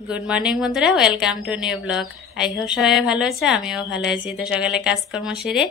Good morning বন্ধুরা, welcome to new blog. I hope সবাই ভালো আছে, আমিও ভালো আছি। তো সকালে কাজকর্ম সেরে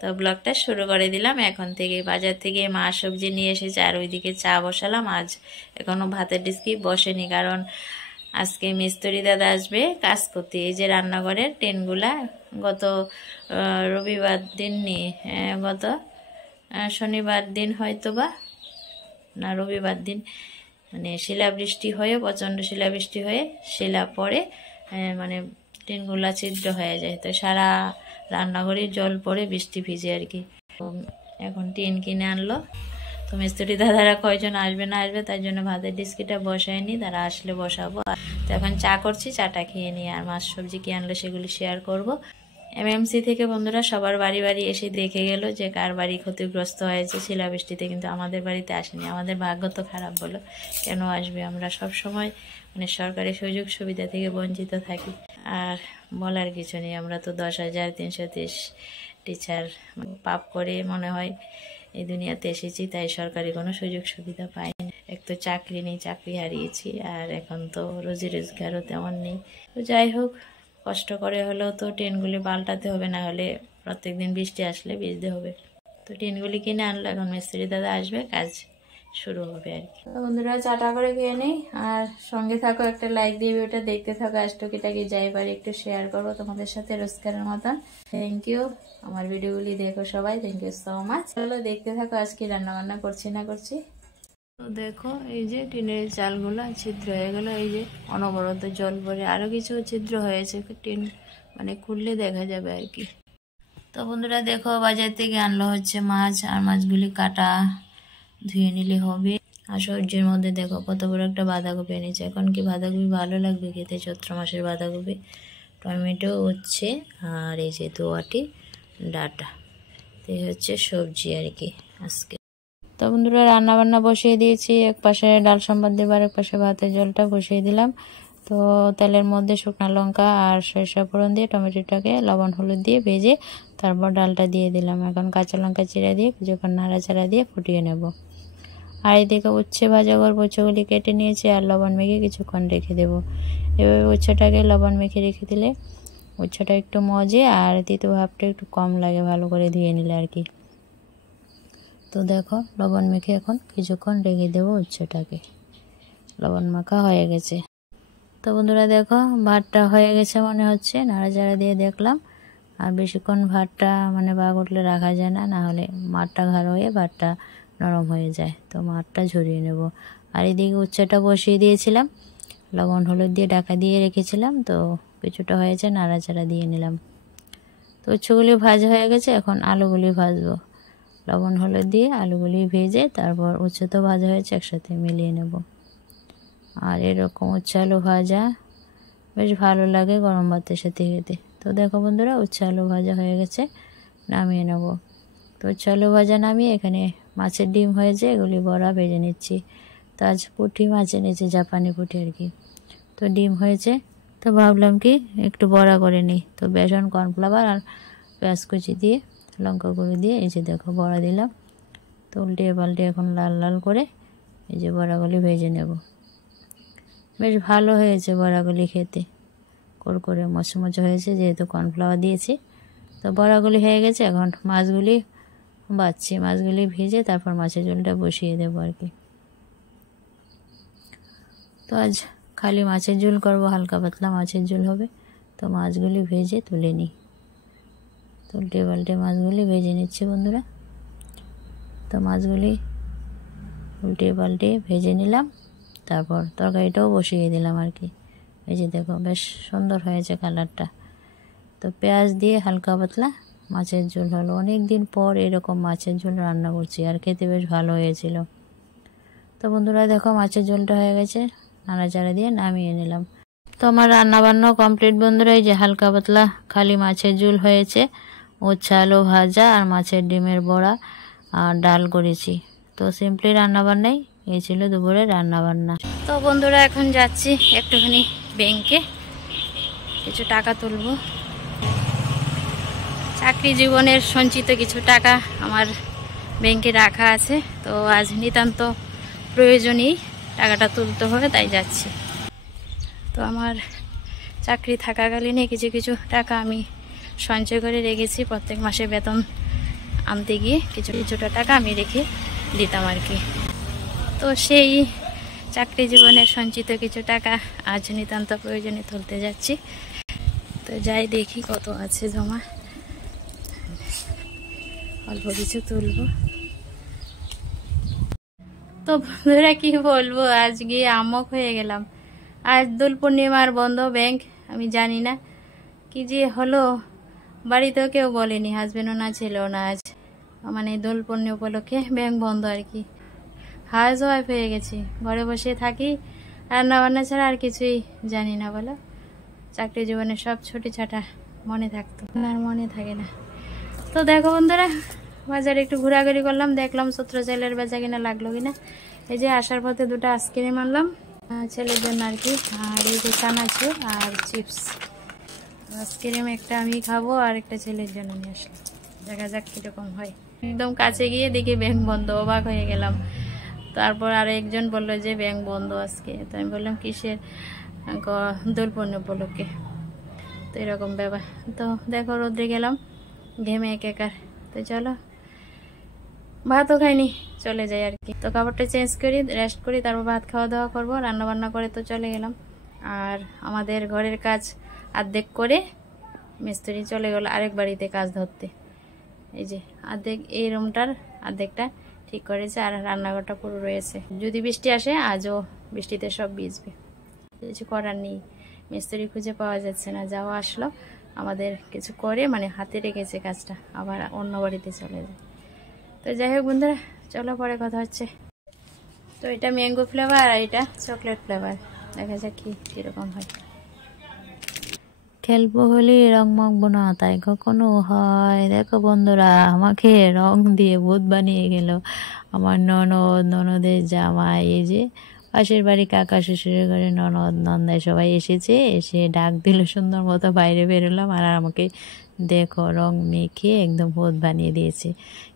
তো ব্লগটা শুরু করে দিলাম। এখন থেকে বাজার থেকে মা সবজি নিয়ে এসেছে, আর ওইদিকে চা বসালাম। আজ এখনো ভাতের ডিস্কি বসেনি, কারণ আজকে মিস্ত্রি দাদা আসবে কাজ করতে। এই যে রান্নাঘরের টেনগুলা গত রবিবার দিন নিয়ে গত শনিবার দিন হয়তো বা না রবিবার দিন মানে শিলাবৃষ্টি হয়ে, প্রচণ্ড শিলাবৃষ্টি হয়ে শিলা পড়ে মানে টিনগুলা ছিদ্র হয়ে যায়। তো সারা রান্নাঘরে জল পড়ে, বৃষ্টি ভিজে আর কি। তো এখন টিন কিনে আনলো। তো মিস্ত্রি দাদারা কয়জন আসবে না আসবে, তাই জন্য ভাতের ডিস্কিটা বসায়নি, তারা আসলে বসাবো। তো এখন চা করছি, চাটা খেয়ে নিয়ে আর মাছ সবজি কি আনলো সেগুলি শেয়ার করব। এমএমসি থেকে বন্ধুরা সবার বাড়ি বাড়ি এসে দেখে গেল যে কার বাড়ি ক্ষতিগ্রস্ত হয়েছে শিলাবৃষ্টিতে, কিন্তু আমাদের বাড়িতে আসেনি। আমাদের ভাগ্য তো খারাপ, বলো কেন আসবে? আমরা সব সময় মানে সরকারি সুযোগ সুবিধা থেকে বঞ্চিত থাকি। আর বলার কিছু নেই, আমরা তো 10,330 টিচার পাপ করে মনে হয় এই দুনিয়াতে এসেছি, তাই সরকারি কোনো সুযোগ সুবিধা পাইনি। এক তো চাকরি নেই, চাকরি হারিয়েছি, আর এখন তো রোজি রোজগারও তেমন নেই। তো যাই হোক, কষ্ট করে হলেও তো টিনগুলি পাল্টাতে হবে, না হলে প্রত্যেকদিন বৃষ্টি আসলে ভিজতে হবে। তো টিনগুলি কিনে আনলো, এখন মিস্ত্রি দাদা আসবে, কাজ শুরু হবে আর কি। তো বন্ধুরা চাটা করে খেয়ে নেই, আর সঙ্গে থাকো, একটা লাইক দিয়ে ভিডিওটা দেখতে থাকো। আজ টুকিটাকি যাই পারি একটু শেয়ার করবো তোমাদের সাথে রোজকারের মতন। থ্যাংক ইউ, আমার ভিডিওগুলি দেখো সবাই, থ্যাংক ইউ সো মাচ। চলো দেখতে থাকো আজ কি রান্না বান্না করছি না করছি। তো দেখো এই যে টিনের চালগুলো ছিদ্র হয়ে গেল, এই যে অনবরত জল পড়ে, আরো কিছু ছিদ্র হয়েছে, টিন মানে খুললে দেখা যাবে আর কি। তো বন্ধুরা দেখো, বাজার থেকে আনলো হচ্ছে মাছ, আর মাছগুলি কাটা ধুয়ে নিলে হবে। আর সবজির মধ্যে দেখো কত বড় একটা বাঁধাকপি এনেছে। এখন কি বাঁধাকপি ভালো লাগবে খেতে? চৈত্র মাসের বাঁধাকপি, টমেটো হচ্ছে, আর এই যে দোয়াটি ডাটা। তো এই হচ্ছে সবজি আর কি আজকে। তো বন্ধুরা রান্না বান্না বসিয়ে দিয়েছি, এক পাশে ডাল সম্বাদ দেবার, এক পাশে ভাতের জলটা বসিয়ে দিলাম। তো তেলের মধ্যে শুকনো লঙ্কা আর সরিষা ফোড়ন দিয়ে টমেটোটাকে লবণ হলুদ দিয়ে ভেজে তারপর ডালটা দিয়ে দিলাম। এখন কাঁচা লঙ্কা চিড়া দিয়ে কিছুক্ষণ নাড়াচাড়া দিয়ে ফুটিয়ে নেব। আর এদিকে উচ্ছে ভাজা করবো, উচ্ছেগুলি কেটে নিয়েছি আর লবণ মেখে কিছুক্ষণ রেখে দেবো। এভাবে উচ্ছেটাকে লবণ মেখে রেখে দিলে উচ্ছেটা একটু মজে, আর তিতো ভাবটা একটু কম লাগে ভালো করে ধুয়ে নিলে আর কি। তো দেখো লবণ মেখে এখন কিছুক্ষণ রেখে দেবো উচ্ছেটাকে, লবণ মাখা হয়ে গেছে। তো বন্ধুরা দেখো ভাতটা হয়ে গেছে মনে হচ্ছে, নাড়াচাড়া দিয়ে দেখলাম। আর বেশিক্ষণ ভাতটা মানে বাগ উঠলে রাখা যায় না, না হলে মাঠটা ঘাড় হয়ে ভাতটা নরম হয়ে যায়। তো মাঠটা ঝরিয়ে নেব। আর এদিকে উচ্ছেটা বসিয়ে দিয়েছিলাম, লবণ হলুদ দিয়ে ঢাকা দিয়ে রেখেছিলাম। তো কিছুটা হয়েছে, নাড়াচাড়া দিয়ে নিলাম। তো উচ্ছেগুলি ভাজা হয়ে গেছে, এখন আলুগুলি ভাজবো। লবণ হলুদ দিয়ে আলুগুলি ভেজে তারপর উচ্ছে তো ভাজা হয়েছে, একসাথে মিলিয়ে নেব। আর এরকম উচ্ছে আলু ভাজা বেশ ভালো লাগে গরম ভাতের সাথে খেতে। তো দেখো বন্ধুরা উচ্ছে আলু ভাজা হয়ে গেছে, নামিয়ে নেব। তো উচ্ছে আলু ভাজা নামিয়ে এখানে মাছের ডিম হয়েছে, এগুলি বড়া ভেজে নিচ্ছি। তো আজ পুঁটি মাছ এনেছে, জাপানি পুঁটি আর কি। তো ডিম হয়েছে, তো ভাবলাম কি একটু বড়া করে নিই। তো বেসন, কর্নফ্লাওয়ার আর পেঁয়াজ কুচি দিয়ে লঙ্কা গুঁড়ো দিয়ে এই যে দেখো বড়া দিলাম। তো উল্টে পাল্টে এখন লাল লাল করে এই যে বড়াগুলি ভেজে নেব। বেশ ভালো হয়েছে বড়াগুলি খেতে, কুরকুরে মচমচে হয়েছে যেহেতু কর্নফ্লাওয়ার দিয়েছি। তো বড়াগুলি হয়ে গেছে, এখন মাছগুলি বাছছি। মাছগুলি ভেজে তারপর মাছের ঝোলটা বসিয়ে দেবো আর কি। তো আজ খালি মাছের ঝোল করবো, হালকা পাতলা মাছের ঝোল হবে। তো মাছগুলি ভেজে তুলে নিই। তো উল্টে পাল্টে মাছগুলি ভেজে নিচ্ছি বন্ধুরা। তো মাছগুলি উল্টে পাল্টে ভেজে নিলাম, তারপর তরকারিটাও বসিয়ে দিলাম আর কি। এই যে দেখো বেশ সুন্দর হয়েছে কালারটা। তো পেঁয়াজ দিয়ে হালকা পাতলা মাছের ঝোল হলো। অনেক দিন পর এরকম মাছের ঝোল রান্না করছি, আর খেতে বেশ ভালো হয়েছিল। তো বন্ধুরা দেখো মাছের ঝোলটা হয়ে গেছে, নাড়াচাড়া দিয়ে নামিয়ে নিলাম। তো আমার রান্না বান্না কমপ্লিট বন্ধুরা। এই যে হালকা পাতলা খালি মাছের ঝোল হয়েছে, উচ্ছে আলু ভাজা আর মাছের ডিমের বড়া আর ডাল করেছি। তো সিম্পলি রান্নাবান্নাই এই ছিল দুপুরে রান্নাবান্না। তো বন্ধুরা এখন যাচ্ছি একটুখানি ব্যাংকে, কিছু টাকা তুলব। চাকরি জীবনের সঞ্চিত কিছু টাকা আমার ব্যাংকে রাখা আছে। তো আজ নিতান্ত প্রয়োজনই টাকাটা তুলতে হবে, তাই যাচ্ছি। তো আমার চাকরি থাকাকালীনে কিছু কিছু টাকা আমি সঞ্চয় করে রেখেছি, প্রত্যেক মাসে বেতন আনতে গিয়ে কিছু কিছুটা টাকা আমি রেখে দিতাম আর কি। তো সেই চাকরি জীবনের সঞ্চিত কিছু টাকা আজ নিতান্ত প্রয়োজনে তুলতে যাচ্ছি। তো যাই দেখি কত আছে জমা, অল্প কিছু তুলব। তো বন্ধুরা কি বলবো, আজকে আমক হয়ে গেলাম। আজ দোল পূর্ণিমার বন্ধ ব্যাংক, আমি জানি না কি যে হলো, বাড়িতেও কেউ বলেনি, হাজবেন্ডও না ছেলেও না, আজ মানে দোল পূর্ণিমা উপলক্ষে ব্যাংক বন্ধ আর কি। হাউস ওয়াইফ হয়ে গেছি, ঘরে বসে থাকি, রান্না বান্না ছাড়া আর কিছুই জানি না। বলো, চাকরি জীবনে সব ছোটো ছাটা মনে থাকতো, আর মনে থাকে না। তো দেখো বন্ধুরা, বাজারে একটু ঘোরাঘুরি করলাম, দেখলাম ছত্র চালের বেচা কিনা লাগলো কিনা। এই যে আসার পথে দুটো আইসক্রিম আনলাম ছেলের জন্য আর কি, আর এই যে চানাচুর আর চিপস। আইসক্রিম একটা আমি খাবো আর একটা ছেলের জন্য নিয়ে আসলাম, দেখা যাক কীরকম হয়। একদম কাছে গিয়ে দেখি ব্যাংক বন্ধ, অবাক হয়ে গেলাম। তারপর আর একজন বললো যে ব্যাংক বন্ধ আজকে। তো আমি বললাম কিসের? দোল পূর্ণিমা উপলক্ষে। তো এরকম ব্যাপার। তো দেখো রোদ্রে গেলাম, ঘেমে একাকার। তো চলো, ভাতও খাইনি, চলে যাই আর কি। তো কাপড়টা চেঞ্জ করি, রেস্ট করি, তারপর ভাত খাওয়া দাওয়া করবো, রান্না বান্না করে তো চলে গেলাম। আর আমাদের ঘরের কাজ অর্ধেক করে মিস্ত্রি চলে গেল আরেক বাড়িতে কাজ ধরতে। এই যে অর্ধেক এই রুমটার অর্ধেকটা ঠিক করেছে, আর রান্নাঘরটা পুরো রয়েছে। যদি বৃষ্টি আসে, আজও বৃষ্টিতে সব ভিজবে, কিছু করার নেই। মিস্ত্রি খুঁজে পাওয়া যাচ্ছে না, যাওয়া আসলো আমাদের কিছু করে মানে হাতে রেখেছে কাজটা, আবার অন্য বাড়িতে চলে যায়। তো যাই হোক বন্ধুরা, চলো পরে কথা হচ্ছে। তো এটা ম্যাঙ্গো ফ্লেভার আর এটা চকলেট ফ্লেভার, দেখা যাক কীরকম হয়। খেলবো হলে রং মাখবো না, তাই কখনো হয়? দেখো বন্ধুরা, আমাকে রং দিয়ে ভূত বানিয়ে গেল আমার ননদের জামাই। এই যে পাশের বাড়ি কাকা শ্বশুরের ঘরে ননদ নন্দাই সবাই এসেছে, এসে ডাক দিল, সুন্দর মতো বাইরে বেরোলাম, আর আমাকে দেখো রং মেখে একদম ভূত বানিয়ে দিয়েছে।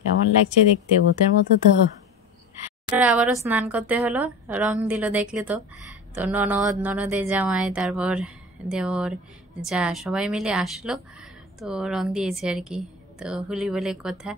কেমন লাগছে দেখতে? ভূতের মতো তো। আবারও স্নান করতে হলো, রং দিল দেখলে তো। তো ননদের জামাই, তারপর দেওর, যা সবাই মিলে আসলো, তো রং দিয়েছে আর কি। তো হোলি বলে কথা।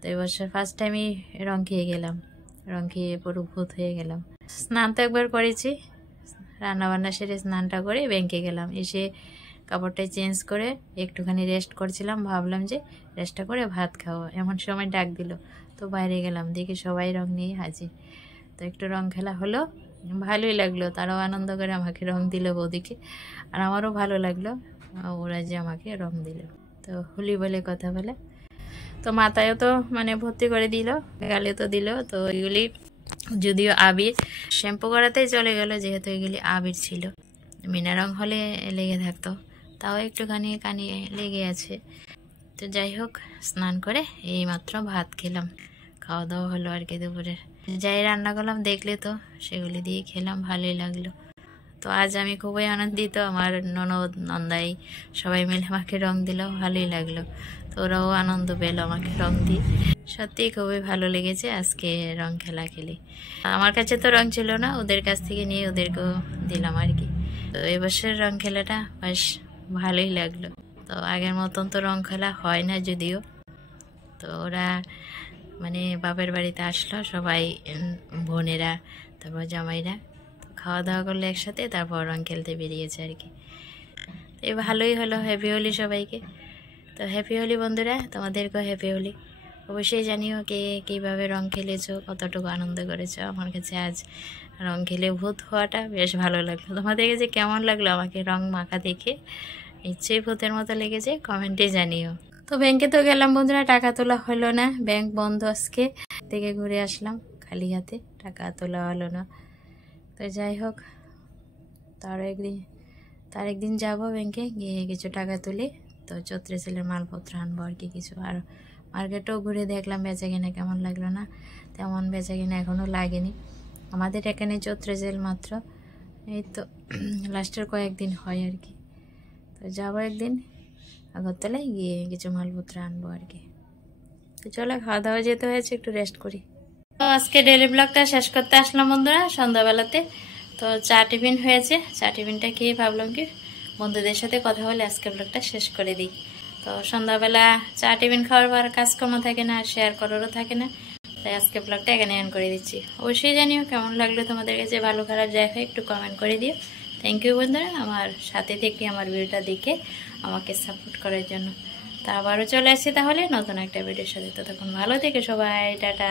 তো এবছর ফার্স্ট টাইমই রং খেয়ে গেলাম, রং খেয়ে পুরো ভূত হয়ে গেলাম। স্নান তো একবার করেছি, রান্নাবান্না সেরে স্নানটা করে ব্যাংকে গেলাম, এসে কাপড়টা চেঞ্জ করে একটুখানি রেস্ট করছিলাম, ভাবলাম যে রেস্টটা করে ভাত খাবো, এমন সময় ডাক দিল। তো বাইরে গেলাম, দেখি সবাই রং নিয়ে হাজির। তো একটু রং খেলা হলো, ভালোই লাগলো, তারাও আনন্দ করে আমাকে রং দিল বৌদিকে, আর আমারও ভালো লাগলো ওরা যে আমাকে রং দিল। তো হোলি বলে কথা বলে। তো মাথায়ও তো মানে ভর্তি করে দিল, গালে তো দিল। তো এগুলি যদিও আবির, শ্যাম্পু করাতেই চলে গেল, যেহেতু এগুলি আবির ছিল। মিনা রং হলে লেগে থাকতো, তাও একটুখানি কানে লেগে আছে। তো যাই হোক, স্নান করে এই মাত্র ভাত খেলাম, খাওয়া দাওয়া হলো আর কি দুপুরের। যাই রান্না করলাম দেখলে তো, সেগুলি দিয়ে খেলাম, ভালোই লাগলো। তো আজ আমি খুবই আনন্দিত, আমার ননদ নন্দাই সবাই মিলে আমাকে রং দিল, ভালোই লাগলো। তো ওরাও আনন্দ পেল আমাকে রং দিয়ে, সত্যিই খুবই ভালো লেগেছে আজকে রং খেলা খেলে। আমার কাছে তো রং ছিল না, ওদের কাছ থেকে নিয়ে ওদেরকেও দিলাম আর কি। তো এবছর রং খেলাটা বেশ ভালোই লাগলো। তো আগের মতন তো রং খেলা হয় না যদিও। তো ওরা মানে বাপের বাড়িতে আসলো সবাই, বোনেরা, তারপর জামাইরা, তো খাওয়া দাওয়া করলো একসাথে, তারপর রং খেলতে বেরিয়েছে আর কি। তো ভালোই হলো, হ্যাপি হোলি সবাইকে। তো হ্যাপি হোলি বন্ধুরা, তোমাদেরকেও হ্যাপি হোলি। অবশ্যই জানিও কে কীভাবে রং খেলেছো, কতটুকু আনন্দ করেছো। আমার কাছে আজ রং খেলে ভূত হওয়াটা বেশ ভালো লাগলো। তোমাদের কাছে কেমন লাগলো আমাকে রং মাখা দেখে? নিশ্চয়ই ভূতের মতো লেগেছে, কমেন্টে জানিও। তো ব্যাংকে তো গেলাম বন্ধুরা, টাকা তোলা হলো না, ব্যাংক বন্ধ আজকে, থেকে ঘুরে আসলাম খালি হাতে, টাকা তোলা হলো না। তো যাই হোক, তার একদিন যাবো ব্যাংকে, গিয়ে কিছু টাকা তুলে তো চৈত্রে সেলের মালপত্র আনবো আর কি কিছু। আর মার্কেটেও ঘুরে দেখলাম বেচা কিনা কেমন লাগলো না, তেমন বেচা কিনা এখনও লাগেনি। আমাদের এখানে চৈত্রে সেল মাত্র এই তো লাস্টের কয়েকদিন হয় আর কি। তো যাবো একদিন আগরতলায়, গিয়ে কিছু মালপত্র আনবো আর কি। তো চলো, খাওয়া দাওয়া যেতে হয়েছে, একটু রেস্ট করি। তো আজকে ডেলি ব্লগটা শেষ করতে আসলাম বন্ধুরা সন্ধ্যাবেলাতে। তো চা টিফিন হয়েছে, চা টিফিনটা খেয়ে ভাবলাম কি বন্ধুদের সাথে কথা বলে আজকে ব্লগটা শেষ করে দিই। তো সন্ধ্যাবেলা চা টিফিন খাওয়ার পর কাজকর্ম থাকে না, শেয়ার করারও থাকে না, তাই আজকে ব্লগটা এখানে এন্ড করে দিচ্ছি। অবশ্যই জানিও কেমন লাগলো তোমাদের কাছে, ভালো খারাপ যাই হয় একটু কমেন্ট করে দিও। থ্যাংক ইউ বন্ধুরা আমার সাথে থেকে আমার ভিডিওটা দেখে আমাকে সাপোর্ট করার জন্য। তা আবারও চলে আসছি তাহলে নতুন একটা ভিডিওর সাথে। ততক্ষণ ভালো থেকে সবাই, টাটা।